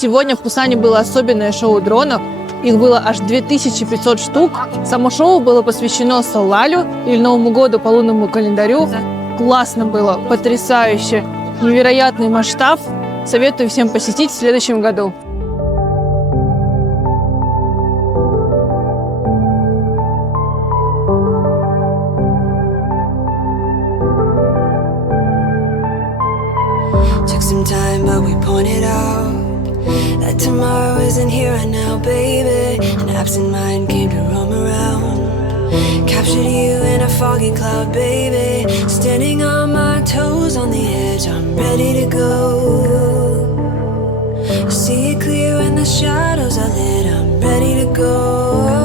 Сегодня в Пусане было особенное шоу дронов. Их было аж 2500 штук. Само шоу было посвящено Соллалю или Новому году по лунному календарю. Классно было, потрясающе, невероятный масштаб. Советую всем посетить в следующем году. Some time, but we pointed out that tomorrow isn't here right now, baby. An absent mind came to roam around, captured you in a foggy cloud, baby. Standing on my toes on the edge, I'm ready to go. I see it clear when the shadows are lit, I'm ready to go.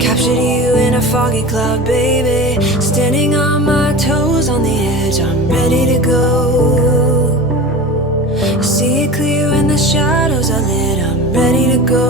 Captured you in a foggy cloud, baby. Standing on my toes on the edge, I'm ready to go. See it clear when the shadows are lit, I'm ready to go.